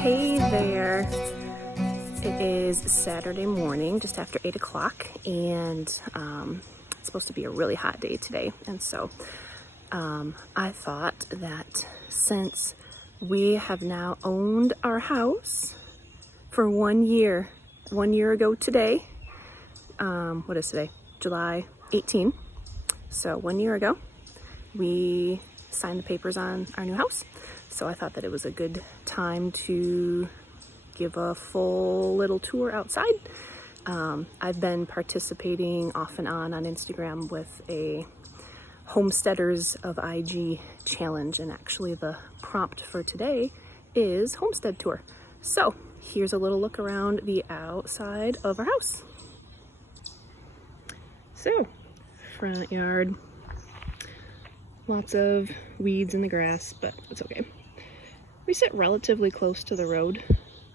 Hey there. It is Saturday morning, just after 8 o'clock, and it's supposed to be a really hot day today. And so I thought that since we have now owned our house for 1 year, 1 year ago today, what is today? July 18. So 1 year ago, we signed the papers on our new house. So I thought that it was a good time to give a full little tour outside. I've been participating off and on Instagram with a Homesteaders of IG challenge, and actually the prompt for today is Homestead tour. So here's a little look around the outside of our house. So, front yard, lots of weeds in the grass, but it's okay. We sit relatively close to the road,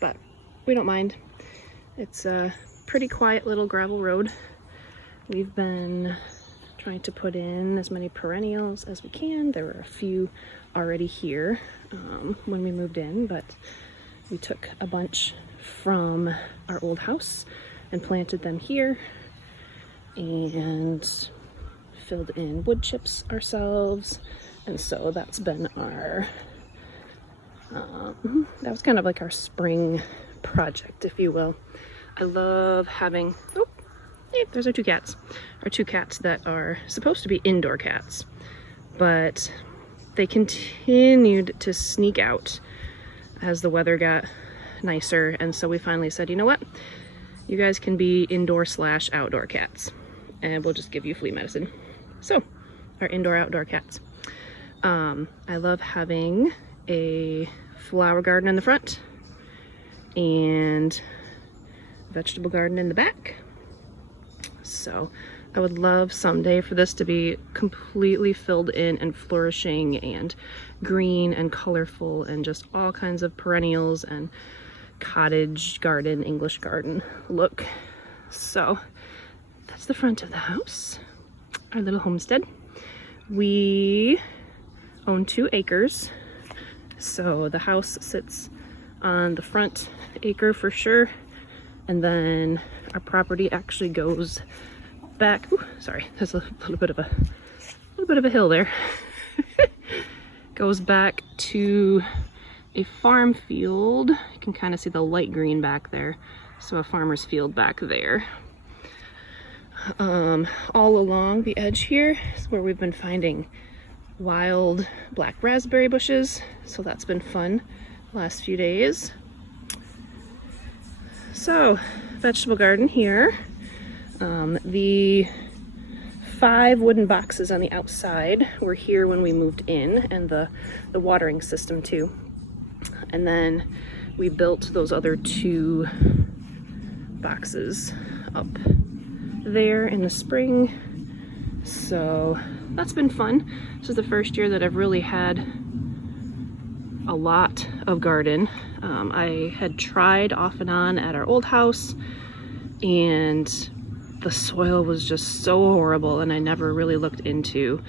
but we don't mind. It's a pretty quiet little gravel road. We've been trying to put in as many perennials as we can. There were a few already here when we moved in, but we took a bunch from our old house and planted them here and filled in wood chips ourselves. And so that's been our that was kind of like our spring project, if you will. I love having, there's our two cats. Our two cats that are supposed to be indoor cats, but they continued to sneak out as the weather got nicer. And so we finally said, you know what? You guys can be indoor/outdoor cats, and we'll just give you flea medicine. So, our indoor/outdoor cats. I love having a flower garden in the front and vegetable garden in the back. So I would love someday for this to be completely filled in and flourishing and green and colorful and just all kinds of perennials and cottage garden, English garden look. So that's the front of the house, our little homestead. We own 2 acres. So the house sits on the front acre for sure. And then our property actually goes back. Ooh, sorry, there's a little bit of a hill there. Goes back to a farm field. You can kind of see the light green back there. So a farmer's field back there. All along the edge here is where we've been finding wild black raspberry bushes, so that's been fun the last few days. So, vegetable garden here. The 5 wooden boxes on the outside were here when we moved in, and the watering system too. And then we built those other 2 boxes up there in the spring. So that's been fun. This is the first year that I've really had a lot of garden. I had tried off and on at our old house, and the soil was just so horrible, and I never really looked into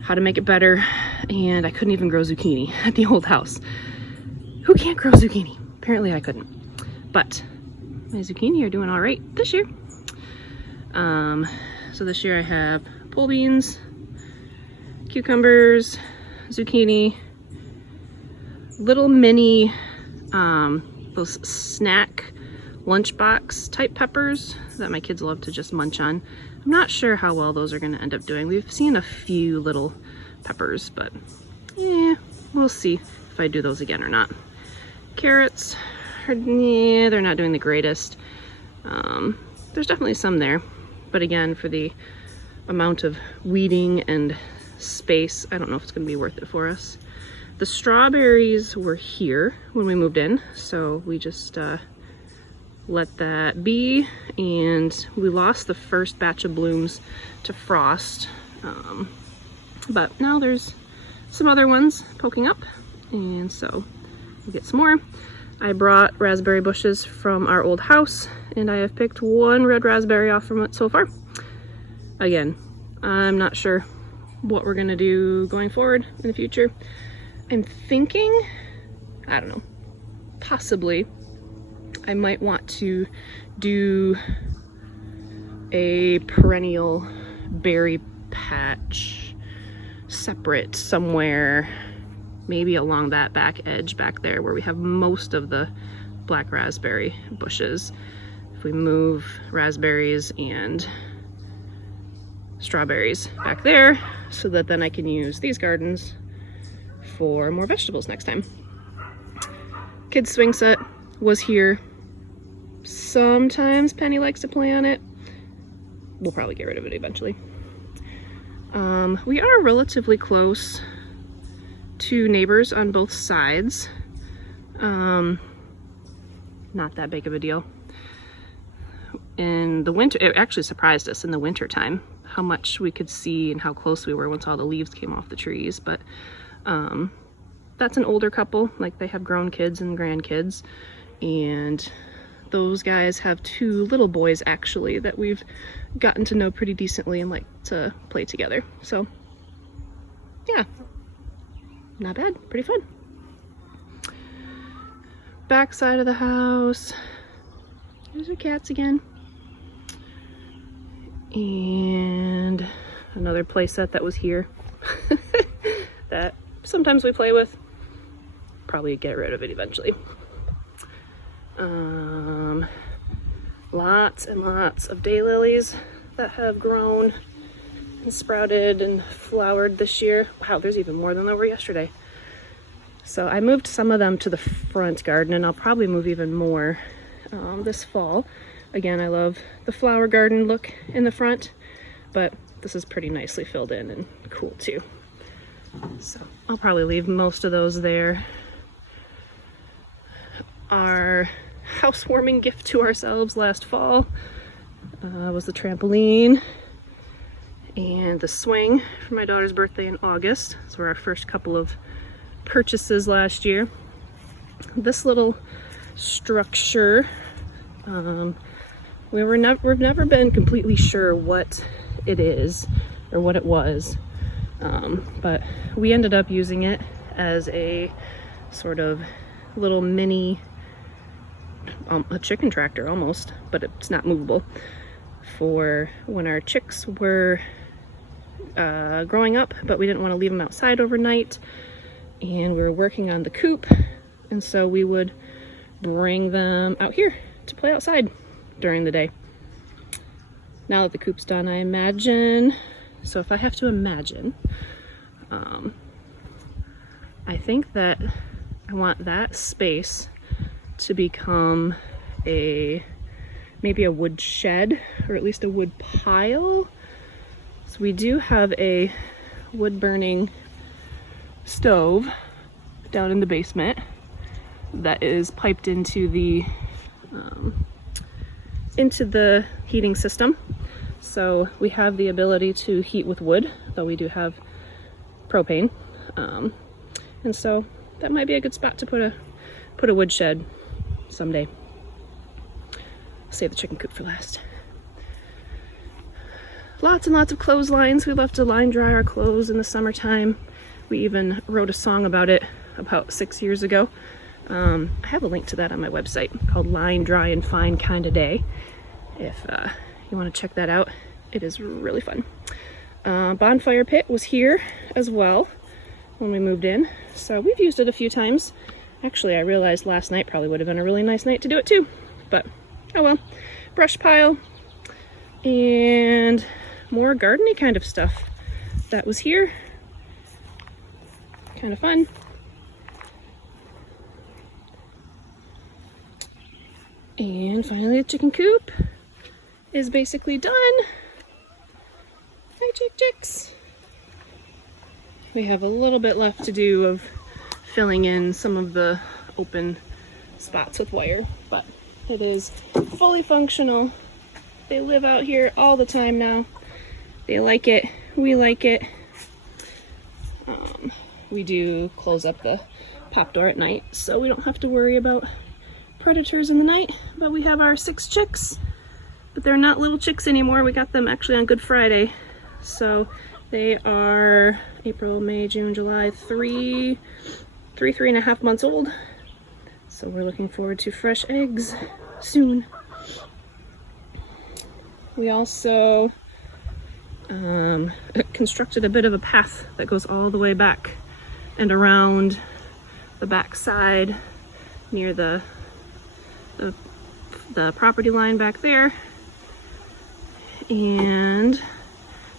how to make it better, and I couldn't even grow zucchini at the old house. Who can't grow zucchini? Apparently I couldn't. But my zucchini are doing all right this year. So this year I have pole beans, cucumbers, zucchini, little mini, those snack lunchbox type peppers that my kids love to just munch on. I'm not sure how well those are going to end up doing. We've seen a few little peppers, but yeah, we'll see if I do those again or not. Carrots, they're not doing the greatest. There's definitely some there, but again, for the amount of weeding and space, I don't know if it's going to be worth it for us. The strawberries were here when we moved in, so we just let that be, and we lost the first batch of blooms to frost, but now there's some other ones poking up, and so we'll get some more. I brought raspberry bushes from our old house, and I have picked 1 red raspberry off from it so far. Again, I'm not sure what we're gonna do going forward in the future. I'm thinking, I don't know, possibly I might want to do a perennial berry patch separate somewhere, maybe along that back edge back there where we have most of the black raspberry bushes. If we move raspberries and strawberries back there, so that then I can use these gardens for more vegetables next time. Kids swing set was here. Sometimes Penny likes to play on it. We'll probably get rid of it eventually. We are relatively close to neighbors on both sides. Not that big of a deal. In the winter, it actually surprised us in the winter time how much we could see and how close we were once all the leaves came off the trees. But that's an older couple, like they have grown kids and grandkids, and those guys have 2 little boys actually that we've gotten to know pretty decently and like to play together. So yeah, not bad, pretty fun. Back side of the house, there's our cats again. And another play set that was here that sometimes we play with. Probably get rid of it eventually. Lots and lots of daylilies that have grown and sprouted and flowered this year. Wow, there's even more than there were yesterday. So I moved some of them to the front garden, and I'll probably move even more this fall. Again, I love the flower garden look in the front, but this is pretty nicely filled in and cool too. So I'll probably leave most of those there. Our housewarming gift to ourselves last fall was the trampoline and the swing for my daughter's birthday in August. Those were our first couple of purchases last year. This little structure, we've never been completely sure what it is or what it was, but we ended up using it as a sort of little mini a chicken tractor almost, but it's not movable, for when our chicks were growing up, but we didn't want to leave them outside overnight, and we were working on the coop, and so we would bring them out here to play outside during the day. Now that the coop's done, I imagine, so if I have to imagine, I think that I want that space to become maybe a wood shed, or at least a wood pile. So we do have a wood burning stove down in the basement that is piped into the heating system. So we have the ability to heat with wood, though we do have propane. And so that might be a good spot to put a wood shed someday. Save the chicken coop for last. Lots and lots of clotheslines. We love to line dry our clothes in the summertime. We even wrote a song about it about 6 years ago. I have a link to that on my website called Line, Dry, and Fine Kinda Day. If you want to check that out, it is really fun. Bonfire pit was here as well when we moved in, so we've used it a few times. Actually, I realized last night probably would have been a really nice night to do it too, but oh well. Brush pile and more gardeny kind of stuff that was here. Kind of fun. And finally, the chicken coop is basically done. Hi, chicks. We have a little bit left to do of filling in some of the open spots with wire, but it is fully functional. They live out here all the time now. They like it. We like it. We do close up the pop door at night, so we don't have to worry about predators in the night. But we have our 6 chicks, but they're not little chicks anymore. We got them actually on Good Friday, so they are April, May, June, July, 3.5 months old. So we're looking forward to fresh eggs soon. We also constructed a bit of a path that goes all the way back and around the back side near the property line back there, and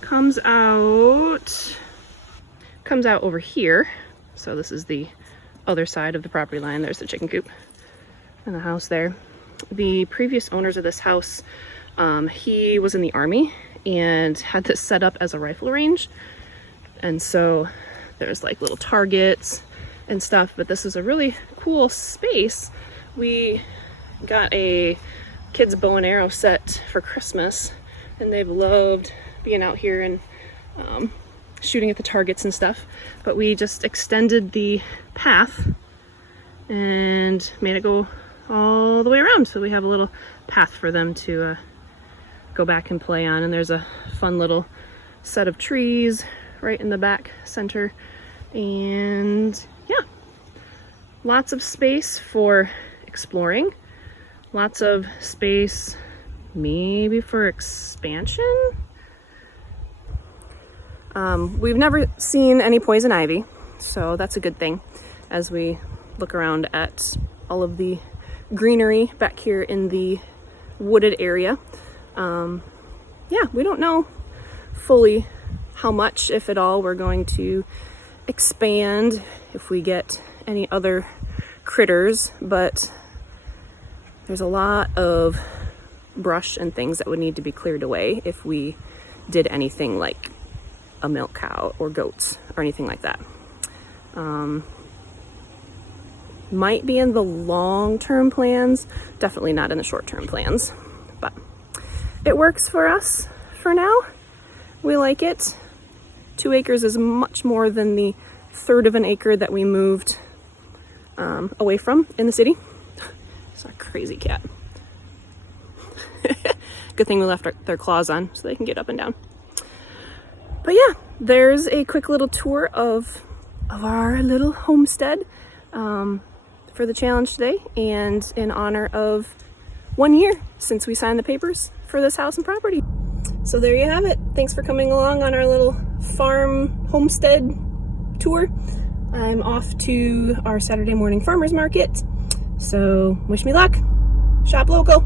comes out over here. So this is the other side of the property line. There's the chicken coop and the house there. The previous owners of this house, he was in the Army and had this set up as a rifle range, and so there's like little targets and stuff, but this is a really cool space. We got a kids bow and arrow set for Christmas, and they've loved being out here and shooting at the targets and stuff, but we just extended the path and made it go all the way around, so we have a little path for them to go back and play on. And there's a fun little set of trees right in the back center, and yeah, lots of space for exploring, lots of space maybe for expansion. We've never seen any poison ivy, so that's a good thing as we look around at all of the greenery back here in the wooded area. Yeah, we don't know fully how much, if at all, we're going to expand if we get any other critters, but there's a lot of brush and things that would need to be cleared away if we did anything like a milk cow or goats or anything like that. Might be in the long-term plans, definitely not in the short-term plans, but it works for us for now. We like it. 2 acres is much more than the 1/3 of an acre that we moved away from in the city. It's a crazy cat. Good thing we left their claws on so they can get up and down. But yeah, there's a quick little tour of our little homestead for the challenge today, and in honor of 1 year since we signed the papers for this house and property. So there you have it. Thanks for coming along on our little farm homestead tour. I'm off to our Saturday morning farmers market, so wish me luck. Shop local.